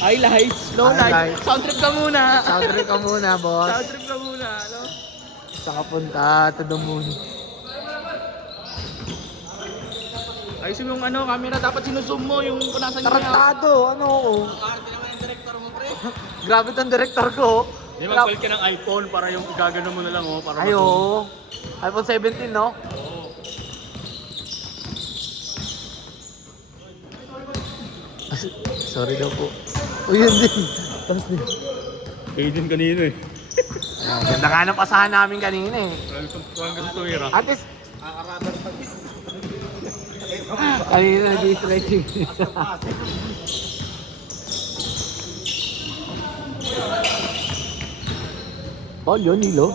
Highlights, low light. Highlights. Sound trip ka muna. Sound trip ka muna, boss. Sound trip ka muna, ano? Saka punta to the moon. Ayusin mo yung ano, camera. Dapat sinuzoom mo yung kung nasan yung Tarantado, ano ko? arte naman yung director mo, pre. Grabe tong director ko. Hindi, mag-call ka ng iPhone para yung gagano mo na lang, oh. Para Ayo. iPhone 17, no? Sorry daw po. O yun din. Tapos din. kayo din kanino eh. Ganda nga ng pasahan namin kanina eh. Kulang ka sa tumira. At least... Kanina nag-stretching. Paul yun, Hilo.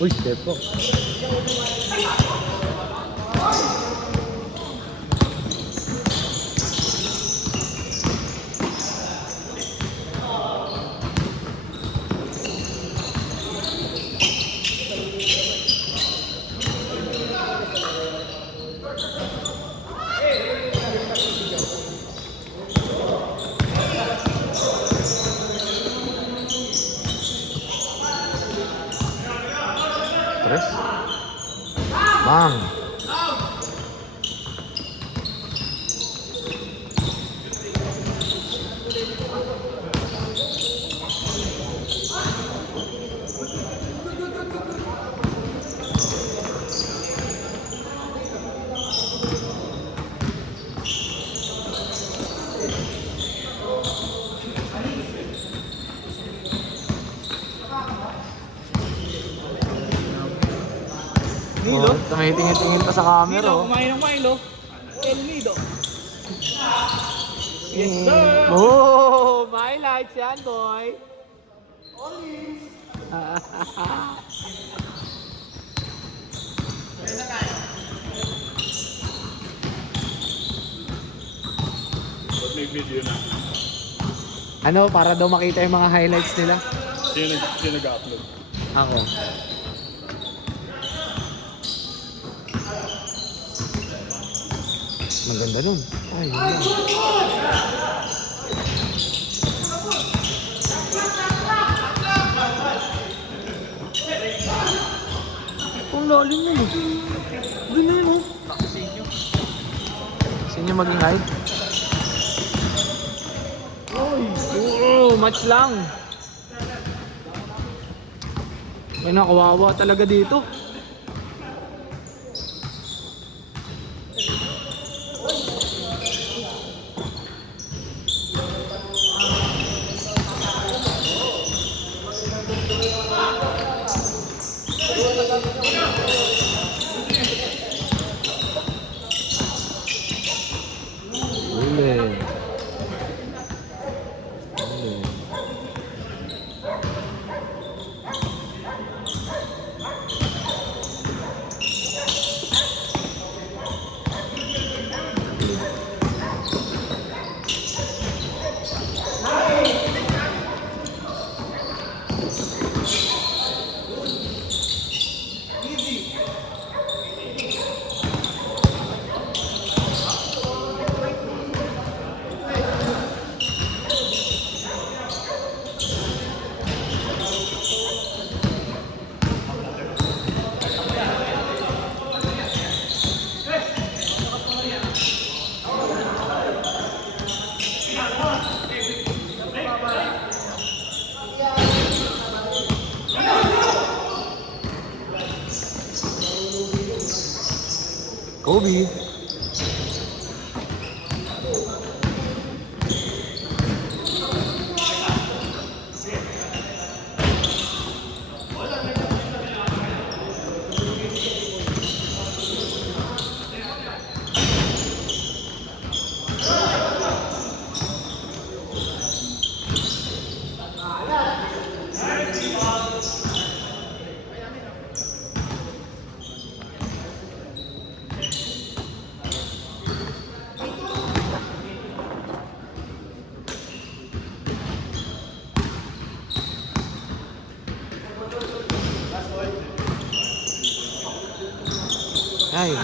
Uy, step po. Tres. Bang. Milo? Tumitingin-tingin pa sa camera. Milo, Oh. kumain ng Milo. El Nido. Yes, sir! Oh, my lights yan, boy. May video na. Ano, para daw makita yung mga highlights nila. Sino nag-upload? Ako. Maganda nun. Ay, yun lang. Ang lalim mo eh. Ganun mo. Sino maging hide? Oy, oo, match lang. May nakawawa talaga dito. Uli. Kobe. Ay.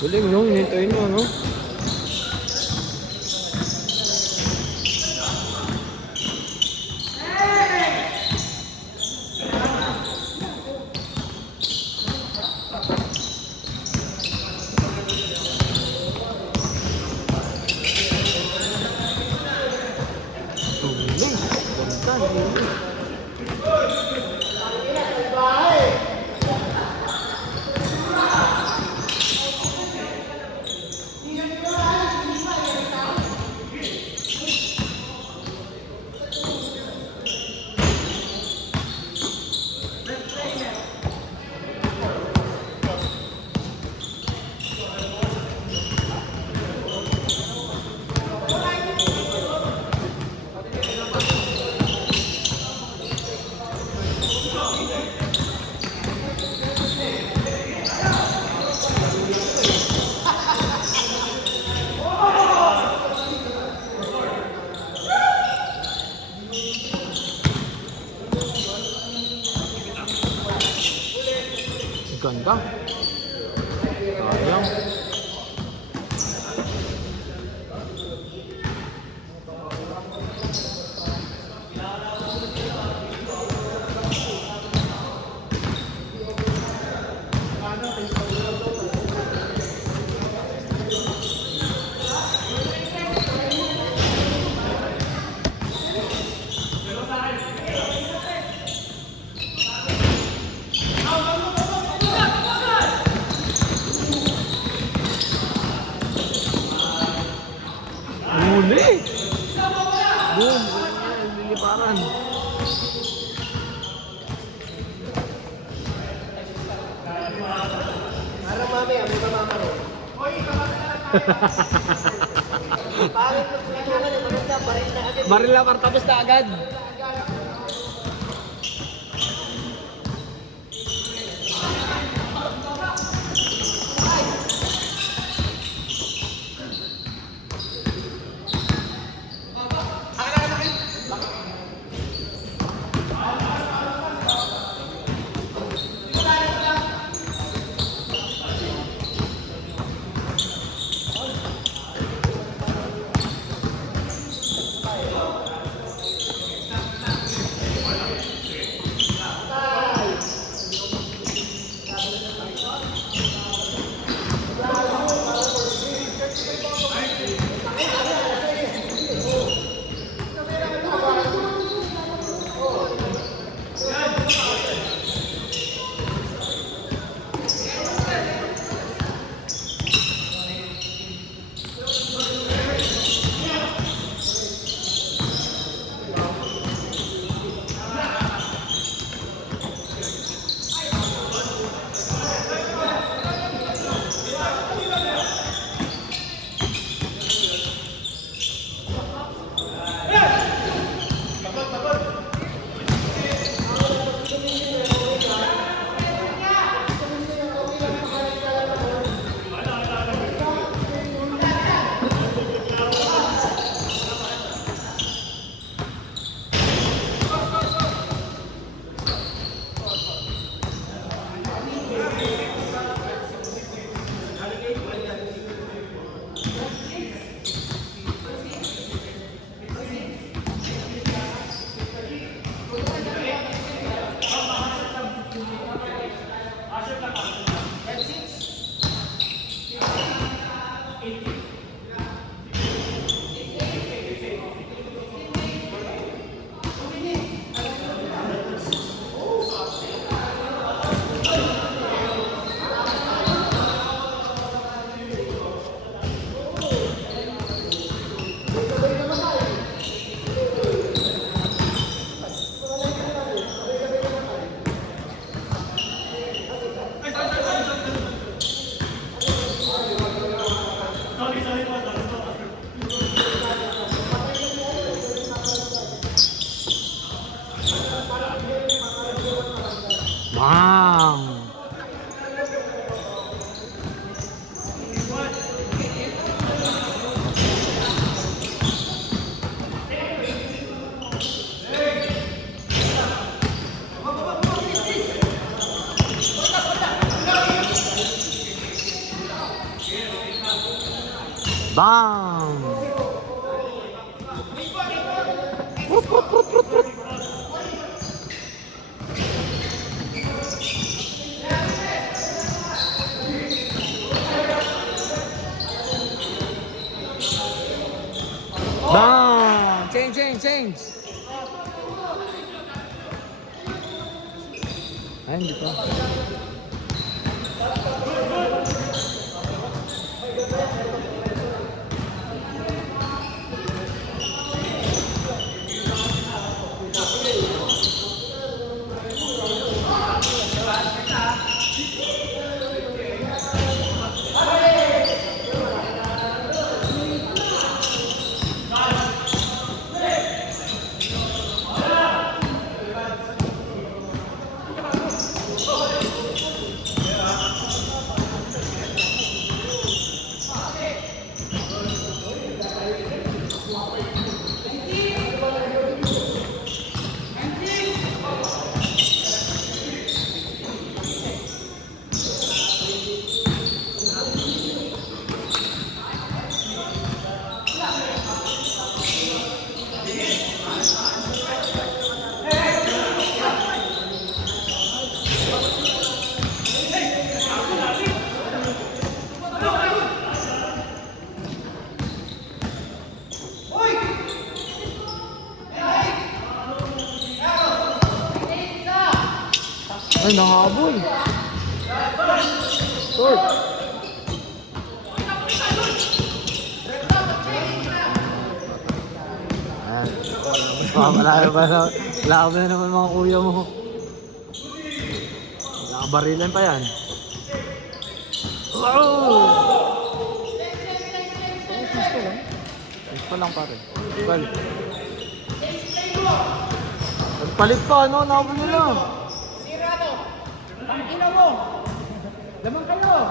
Galing, no? Hinintayin mo, no? Galing. Ganda, galing. Ganda. Sayang. Huli! Boom! Liliparan. Para mamaya, may mamamaro. Pangit na tulungan yung maganda, baril na agad. Marila Martabas na agad. Bang! Prut, prut, prut, prut, prut. Bang! Change, change, change. Ay, hindi pa. Ay, nangaboy. Short. Malayo pa na. Laban na naman mga kuya mo. Nakabarilan pa yan. Wow! Fish pa lang pare. Well. Nagpalit pa, ano? Nakabal nila. Ina mo! Lamang kayo!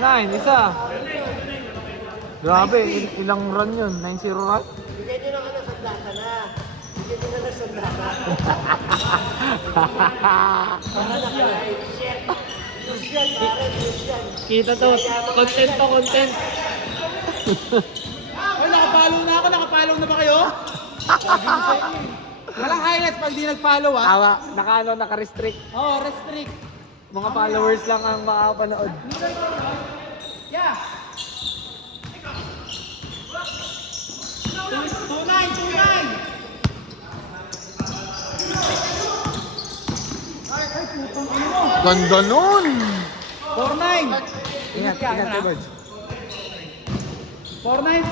09, isa. Grabe, ilang run yun? 9-0 run? Bigay nyo lang ng sandata na. Bigay nyo lang ng sandata. Para naka-live. Shit! Lucian, pare, Lucian. Kita to, content to, content. Ay, nakapalo na ba kayo? Walang highlights pag di nag-follow ah. Tawa, naka-restrict. Oo, restrict. Mga followers lang ang makapanood. Yeah. 2-9. Ganda nun! 4-9. Ingat, ingat kayo, Birds. 4-9.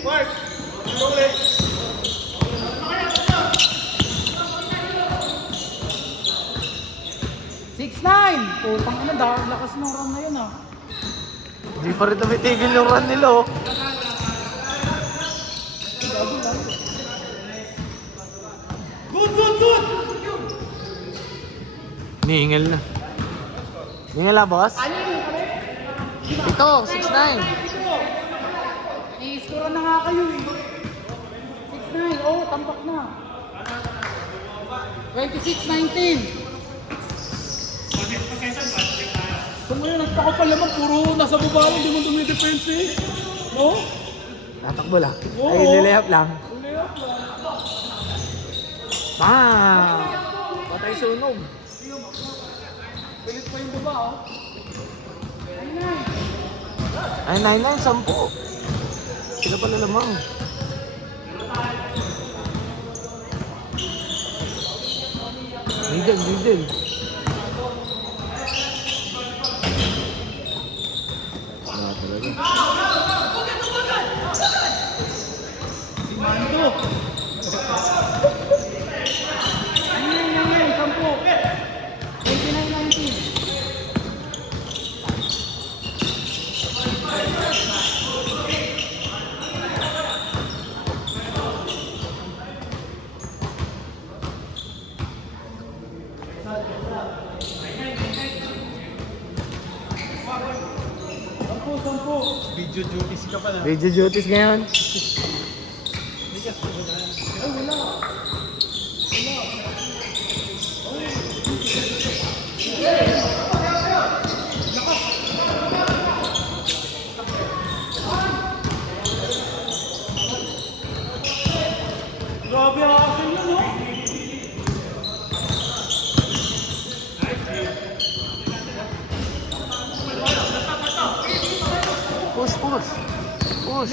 Mark, ulit. 6-9. Putang ina, dahil lakas ng run na yun ah. Hindi pa rin tumitigil yung run nila, oh. Good. Nihingal na. Nihingal na, boss? Ito, 6-9. I-score na nga kayo eh. 6-9. Oh, tampak na. 26-19. So ngayon, nagtaka pa naman, puro nasa baba lang, di mo dumidepense eh. No? Tatakbo lang. Oo. Ay, nilayap lang. Uliyak lang. Bang! Patay sunog. Pilit pa yung baba oh. Ay, 9-9, 10. Sila pala lamang. Middle. Wala talaga. Si Mando. Ngayon, 10. 29-19. Video duties ka pala. Video duties ngayon. Ay, wala. Push! Push!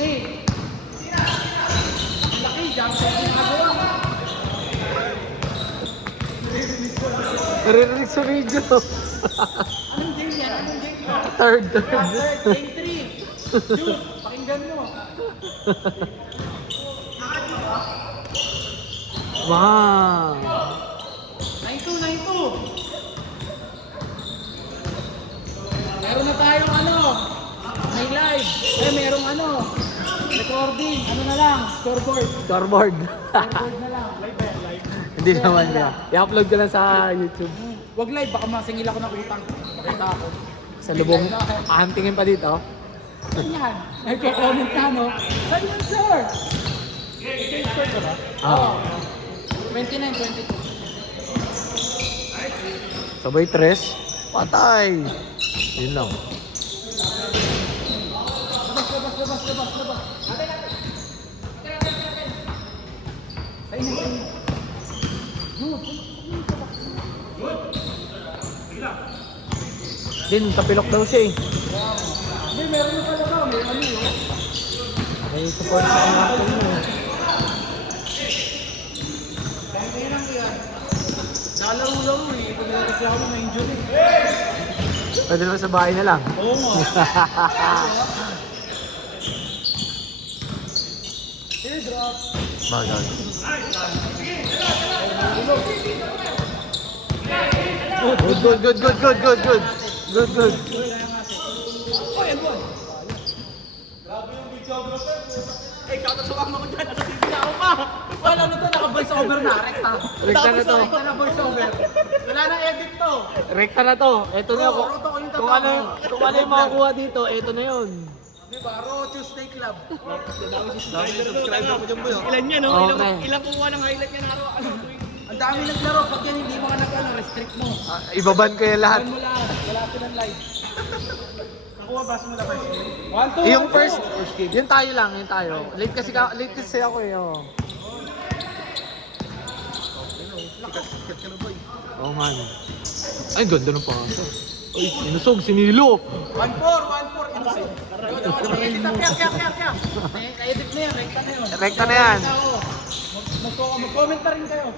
Laki, jump shot yung nagawa. Nare-release sa video. Anong game yan? Anong game yan? Third. Third, game 3. Dude, pakinggan mo. Wow! 9-2, 9-2. Meron na tayong may live. Merong recording. Ano na lang, scoreboard. Scoreboard. Scoreboard na lang. Live. Hindi naman yan. I-upload ko lang sa YouTube. Wag live, baka masingil ako ng utang. Makita ako. Sa lubong. Tingin pa dito. Saan yan? Nagko-comment ka, no? Saan yan, sir? Change card ka ba? Oo. 29, 22. Sabay tres. Patay. Yun lang. Labas. Ayun. Din, tapilok daw siya eh. Meron na talaga. May yun. May support sa natin mo. Kaya lang yan. Nalaro-laro eh. Kung nagreklamo na injury. Pwede naman sa bahay na lang. Oo nga. Drop. Bagal. Good. Oy, Elboy. Grabe yung videographer. Eh, kakasawang ako dyan. Nasa TV na ako pa. Wala na to, naka-voice over na. Rekta. Rekta na to. Rekta na voice over. Wala na edit to. Rekta na to. Ito na ako. Roto ko yung Kung ano yung makakuha dito, ito na yun. Diba? Raw Tuesday Club. Dami subscriber mo dyan, boy. Ilan yan, no? Okay. Ilang kuha ng highlight niya na araw. Ang dami naglaro. Pag yan hindi mga restrict mo. Ibaban ko yung lahat. Ban mo lahat. Wala silang live. Nakuha, basa mo na first game. 1-2. Yung first, yun tayo lang, yun tayo. Late kasi ako eh. Oh. Sikat ka na, boy. Oh man. Ay, ganda ng pasa. Ay, inusog, sinilo. 1-4. Inusog. Kaya. Na-edit na yan. Rekta na yun. Rekta na yan. Mag-comment na rin kayo.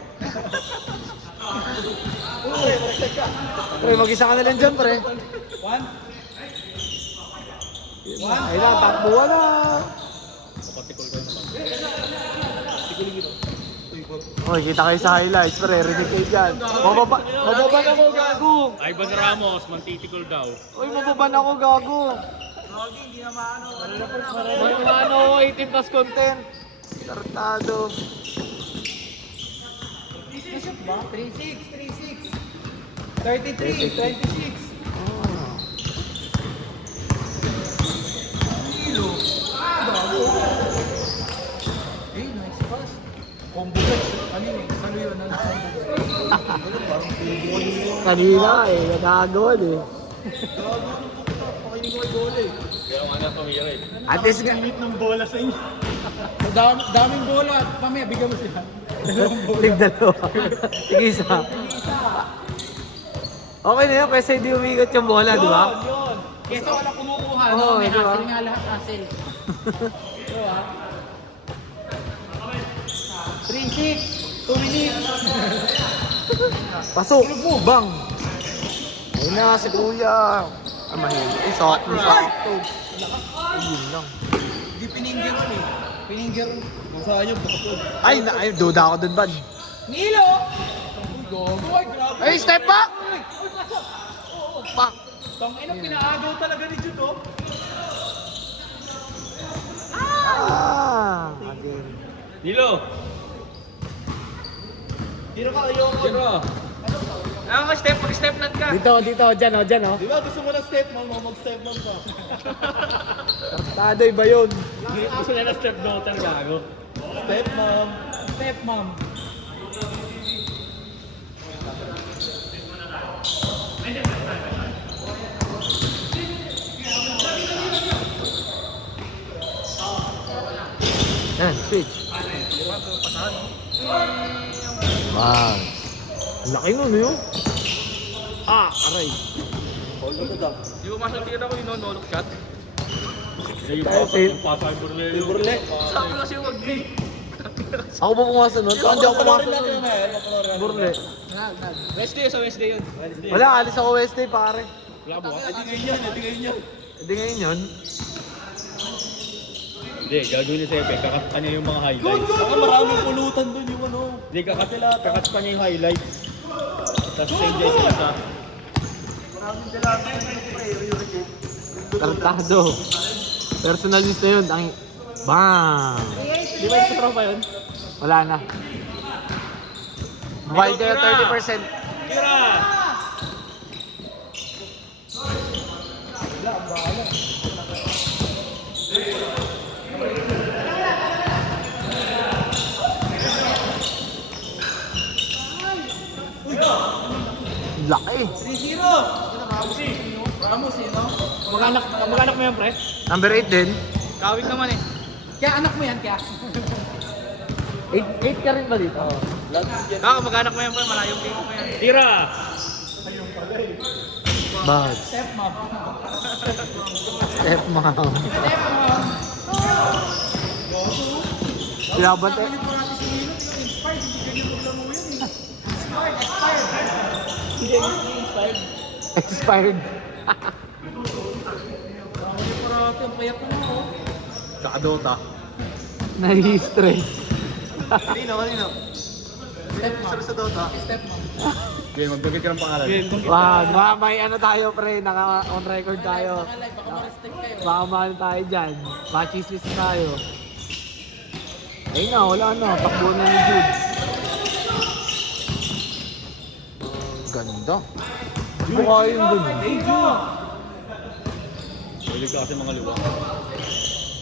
Pre, mag-isa ka na lang dyan, pre. 1. Ay na, takbuhan na. Oy, kita kayo sa highlights, pre. Rinig kayo dyan. Mababan ako, gago. Ivan Ramos, mantitikol daw. Uy, mababan ako, gago. Hindi na maano. Ano, 18 plus content. Tartado. Nashoot ba? 3-6. 33, 26. Nice pass. Combo guys. Ano yun? Kanina eh, nagagawan eh. Pakinig ko kay Gole. At least nga, Ng bola sa inyo. Daming bola. Mamaya, bigyan mo sila. tig-dalawa. Tig-isa. Okay na yun, kasi hindi umigot yung bola, di ba? Yun. Kesa wala kumukuha. Oo, May di ba? hassle nga lahat. Hassle. Diba? 3-6. 2 minutes. Pasok! Bang! Ayun na, si Kuya. Ah, mahirap. Eh, sakto. Ayun lang. Hindi pininggan ko eh. Pininggan ko. Masaya nyo, bakapod. Ay, duda ako dun, bad. Nilo! Gogo, ay grabe. Ay, step back! Uy, pasok! Oo. Back! Tangina, pinaagaw talaga ni Jude, oh. Again. Dilo! Dino ka, ayoko. Dilo! Ah, step nut ka! Dito, dyan, oh. Di ba gusto mo na step mom, mag-step mom ka. Tartado, iba yun. Gusto na step daughter gago. Step mom. Step mom. Yan, switch. Wow. Ang laki nun, yun. Aray. Hold mo to daw. Di ba masang tira ko yung no-look shot? Yung pasa yung Burleo. Burle. Sabi ko siya mag-game. Ako ba pumasunod? Ako hindi ako Panoorin pumasunod. natin mamaya. Panoorin natin. Burle. Wednesday sa Wednesday yun. Wala, alis ako Wednesday pare. Wala ka bukas? Hindi ngayon yan. Hindi ngayon yan. Hindi ngayon yun. Hindi, gagawin ni Sepe. Kakat pa niya yung mga highlights. Saka maraming pulutan doon yung ano. Hindi, kakat pa niya yung highlights. Tapos send niya sila sa... Tartado. Personalist na yun. Ang... Bang! Di ba yung sa tropa yun? Wala na. Wild kayo 30%. Tira! Laki. 3-0! Ramos eh, no? Mag-anak mo yan, pre? Number 8 din. Kawig naman eh. Kaya anak mo yan, kaya. 8 ka rin ba dito? Mag-anak mo yan, pre. Malayong tingin mo yan. Tira! Bag. Stepmom. Stepmom. Stepmom. Laban tayo. Expired. Ang payat mo ako. Sa Dota. Nai-stress. Kanino? Stepmom. Sa Dota. Stepmom. Okay, magbigay ka ng pangalan. Wow, may ano tayo pre, naka on record tayo. Baka ma-restrict kayo. Baka maano tayo dyan. Machismis tayo. Ayun na, wala na. Takbo na ni Jude. Ganda. Hindi ko kaya yung ganun. Pwede ka kasi mga liwa.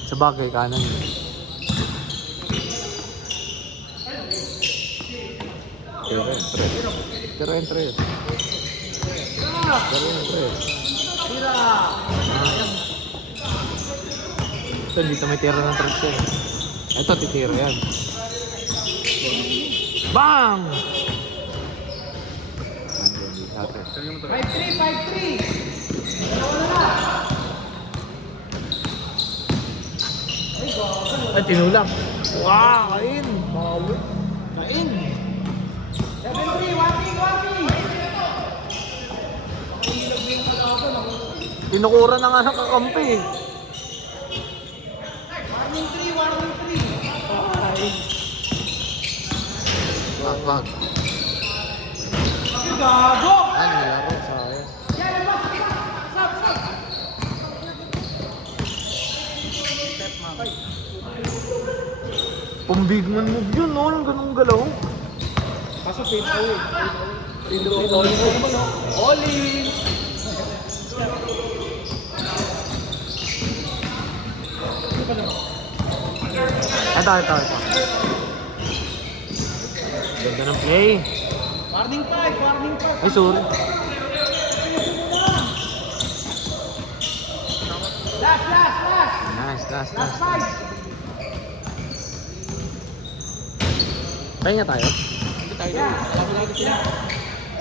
Sa bagay, kanan. Tira, entre. Tira, entre. Ito, dito may tira ng tricks yan. Ito, titira yan. Bang! 5-3, 5-3. Ay, tinulang. Wow, kain. Bawal. Kain. 7-3, walking. Tinukura na nga ng kakampi. Warning 3. Wag. Gago! Ano, laro sa akin. Pambigman move yun, no? Ang ganung galaw. Kaso fade away. Oli! Ito. Ganda ng play. Warning 5. Ay, sorry. Last. Nice. Last 5. Pahinga tayo. Yeah.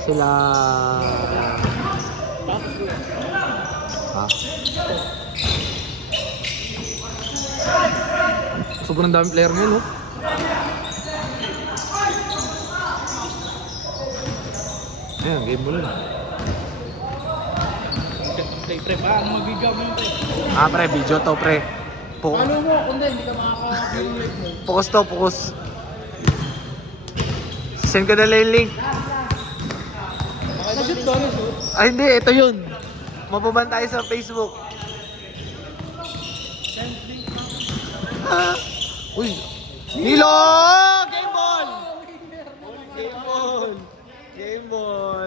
Sila... Ha? Sobrang dami player ngayon, no? Ayan, game mo lang. Pre, paano mag-gigaw mo pre? Ah, pre, video to, pre. Paano mo? Kung hindi ka makaka-film rate mo. Focus. Send ko na lang yung link. Nashoot doon, nashoot. Ay, hindi, ito yun. Mapaban tayo sa Facebook. Uy! Nilo! Game ball! Game ball!